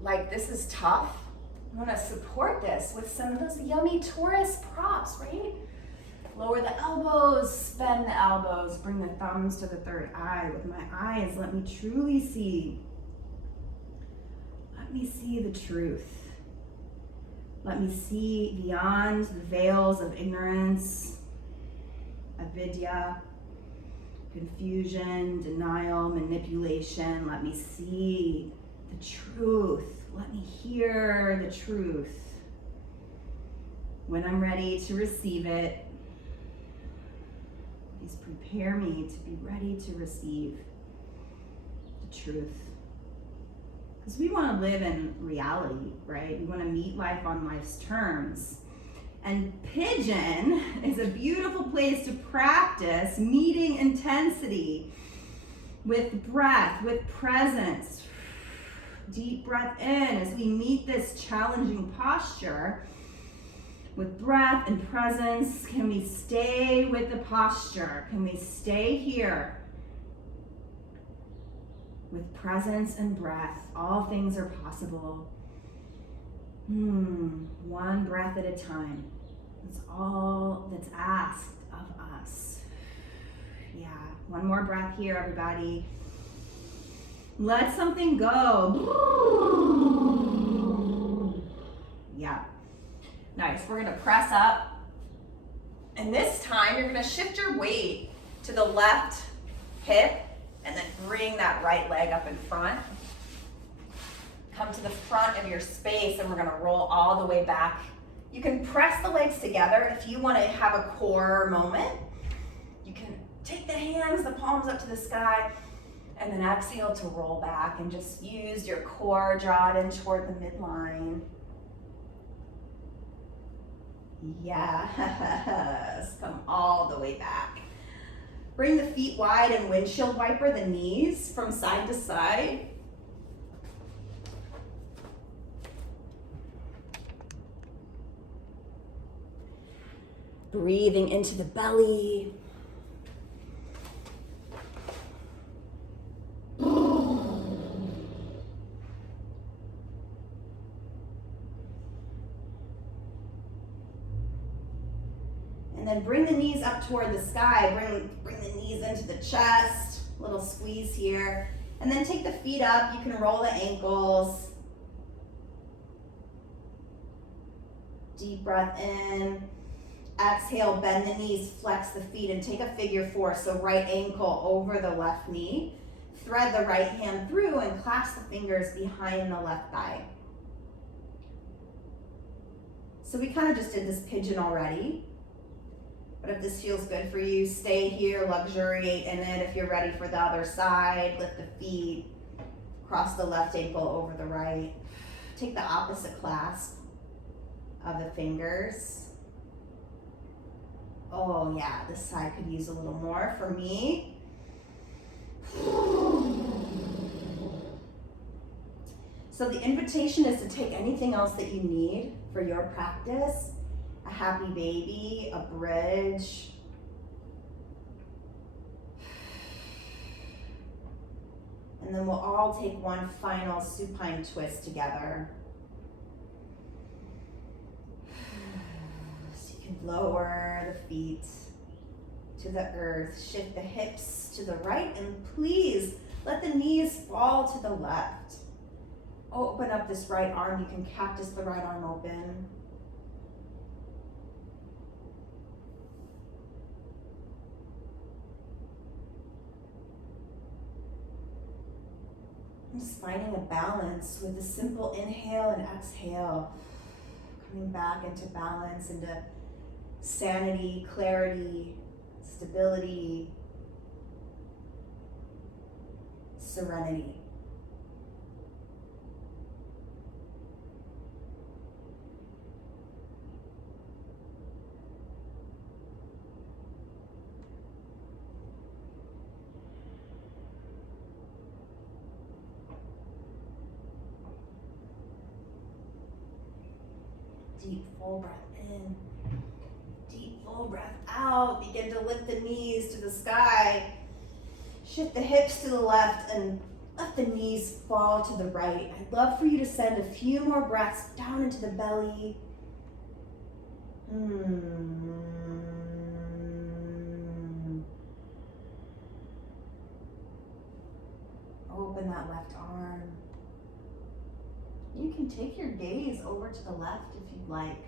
like this is tough, you want to support this with some of those yummy Taurus props, right? Lower the elbows, bend the elbows, bring the thumbs to the third eye. With my eyes, let me truly see. Let me see the truth. Let me see beyond the veils of ignorance, avidya, confusion, denial, manipulation. Let me see the truth. Let me hear the truth. When I'm ready to receive it, please prepare me to be ready to receive the truth. Because we want to live in reality, right? We want to meet life on life's terms. And pigeon is a beautiful place to practice meeting intensity with breath, with presence. Deep breath in as we meet this challenging posture. With breath and presence, can we stay with the posture? Can we stay here? With presence and breath, all things are possible. One breath at a time. That's all that's asked of us. Yeah, one more breath here, everybody. Let something go. Yeah. Nice. We're going to press up. And this time you're going to shift your weight to the left hip and then bring that right leg up in front. Come to the front of your space and we're going to roll all the way back. You can press the legs together if you want to have a core moment. You can take the hands, the palms up to the sky, and then exhale to roll back and just use your core, draw it in toward the midline. Yes, come all the way back. Bring the feet wide and windshield wiper the knees from side to side. Breathing into the belly. And then bring the knees up toward the sky. Bring the knees into the chest. Little squeeze here. And then take the feet up. You can roll the ankles. Deep breath in. Exhale, bend the knees, flex the feet, and take a figure four. So right ankle over the left knee. Thread the right hand through and clasp the fingers behind the left thigh. So we kind of just did this pigeon already. But if this feels good for you, stay here, luxuriate in it. If you're ready for the other side, lift the feet, cross the left ankle over the right. Take the opposite clasp of the fingers. Oh yeah, this side could use a little more for me. So the invitation is to take anything else that you need for your practice. A happy baby, a bridge. And then we'll all take one final supine twist together. So you can lower the feet to the earth, shift the hips to the right, and please let the knees fall to the left. Open up this right arm. You can cactus the right arm open. I'm just finding a balance with a simple inhale and exhale. Coming back into balance, into sanity, clarity, stability, serenity. Deep full breath in, deep full breath out. Begin to lift the knees to the sky. Shift the hips to the left and let the knees fall to the right. I'd love for you to send a few more breaths down into the belly. Open that left arm. You can take your gaze over to the left if you'd like.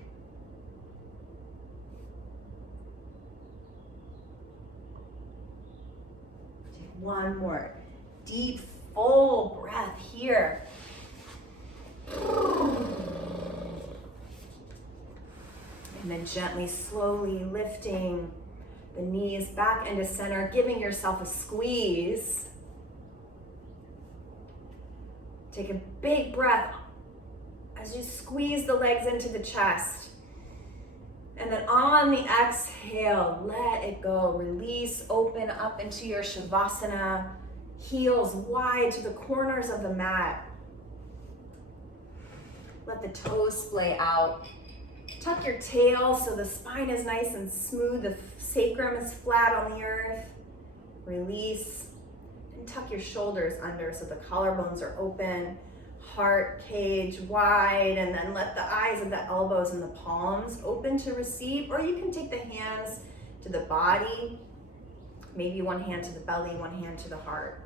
Take one more deep, full breath here. And then gently, slowly lifting the knees back into center, giving yourself a squeeze. Take a big breath as you squeeze the legs into the chest. And then on the exhale, let it go. Release, open up into your Shavasana. Heels wide to the corners of the mat. Let the toes splay out. Tuck your tail so the spine is nice and smooth. The sacrum is flat on the earth. Release. And tuck your shoulders under so the collarbones are open. Heart cage wide, and then let the eyes of the elbows and the palms open to receive, or you can take the hands to the body, maybe one hand to the belly, one hand to the heart.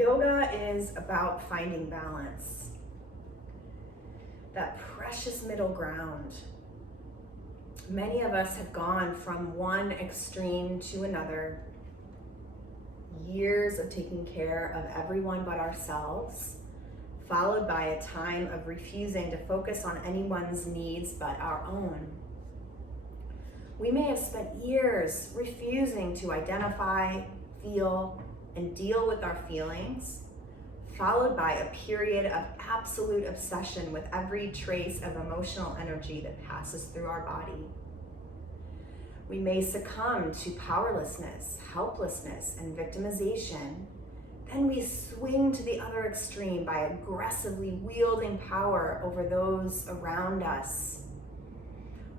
Yoga is about finding balance, that precious middle ground. Many of us have gone from one extreme to another, years of taking care of everyone but ourselves, followed by a time of refusing to focus on anyone's needs but our own. We may have spent years refusing to identify, feel, and deal with our feelings, followed by a period of absolute obsession with every trace of emotional energy that passes through our body. We may succumb to powerlessness, helplessness, and victimization. Then we swing to the other extreme by aggressively wielding power over those around us.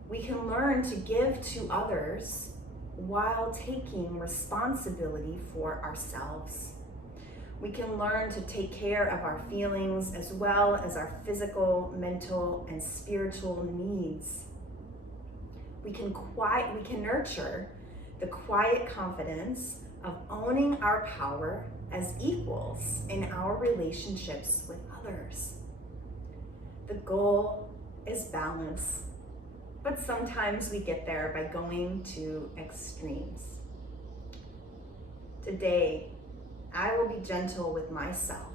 We can learn to give to others while taking responsibility for ourselves. We can learn to take care of our feelings as well as our physical, mental, and spiritual needs. We can nurture the quiet confidence of owning our power as equals in our relationships with others. The goal is balance, but sometimes we get there by going to extremes. Today, I will be gentle with myself,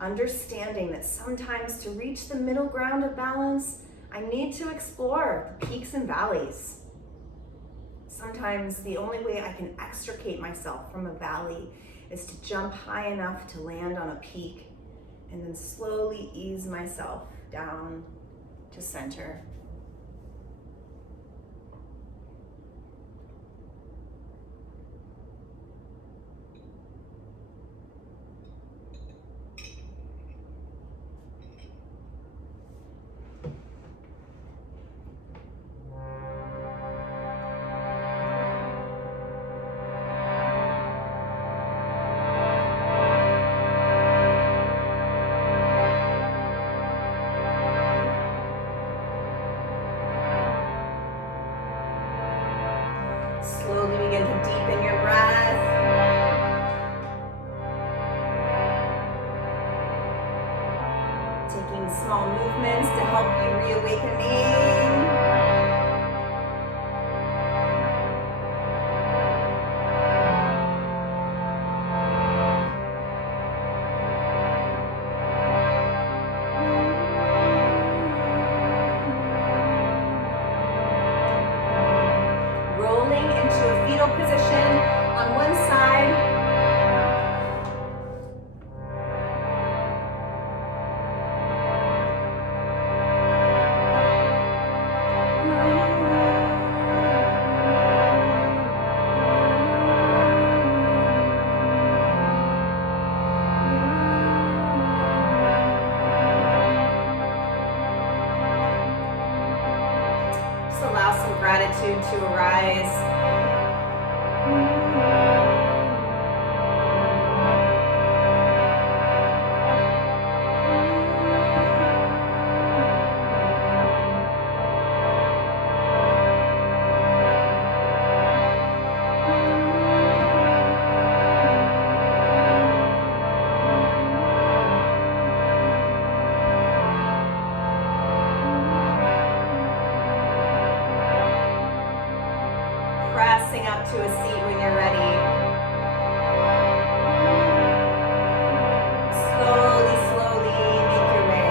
understanding that sometimes to reach the middle ground of balance, I need to explore the peaks and valleys. Sometimes the only way I can extricate myself from a valley is to jump high enough to land on a peak and then slowly ease myself down to center. Slowly begin to deepen your breath. Taking small movements to help you reawakening. Rolling into a fetal position on one side. Just allow some gratitude to arise. Pressing up to a seat when you're ready. Slowly, slowly make your way.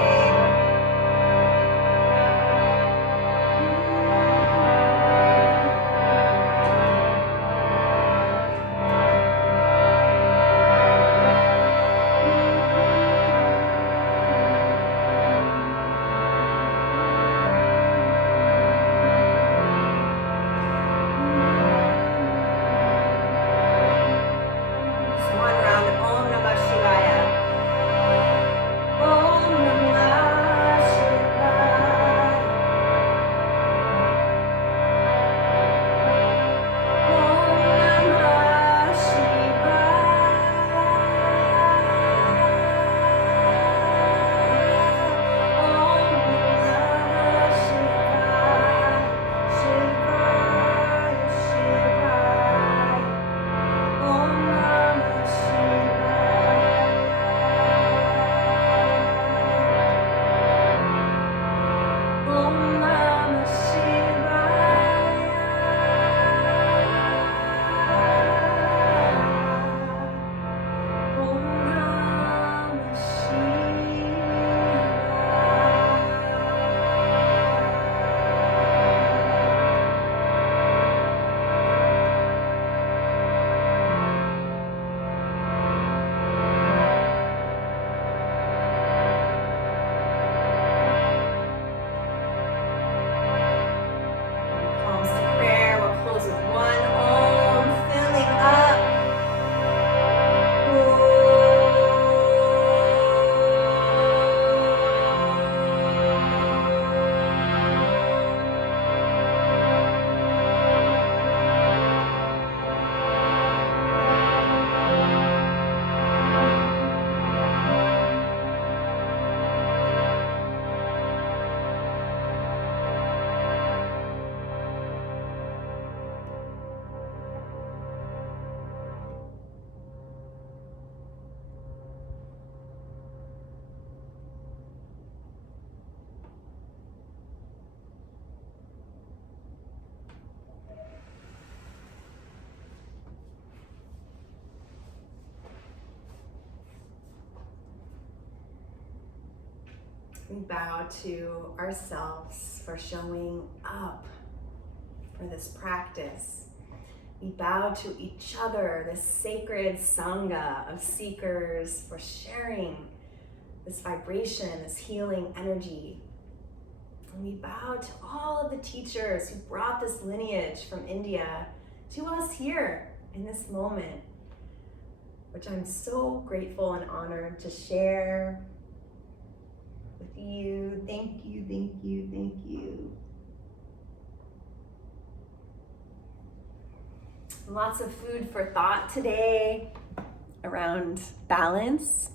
We bow to ourselves for showing up for this practice. We bow to each other, this sacred sangha of seekers, for sharing this vibration, this healing energy. And we bow to all of the teachers who brought this lineage from India to us here in this moment, which I'm so grateful and honored to share with you. Thank you, thank you, thank you. Lots of food for thought today around balance